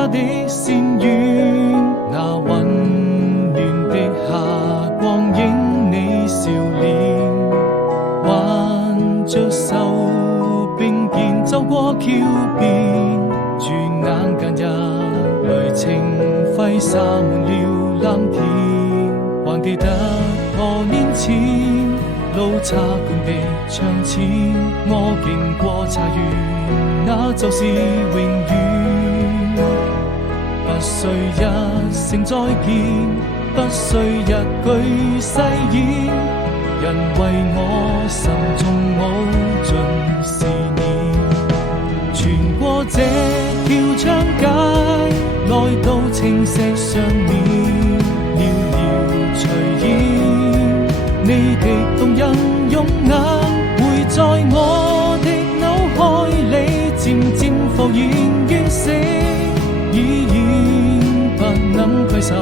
他的仙怨，那混亂的霞光映你笑臉，挽着手並肩走過橋邊，轉眼間日淚情揮灑滿了藍天，還記得多年前路差館的窗前，我經過茶園，那就是永遠。不需一聲再見，不需一句誓言，因為我心中無盡思念。穿過這條長街，來到青石上面，遙遙隨煙，你的動人容顏會在我的腦海裡漸漸浮現，完成已然不能攜手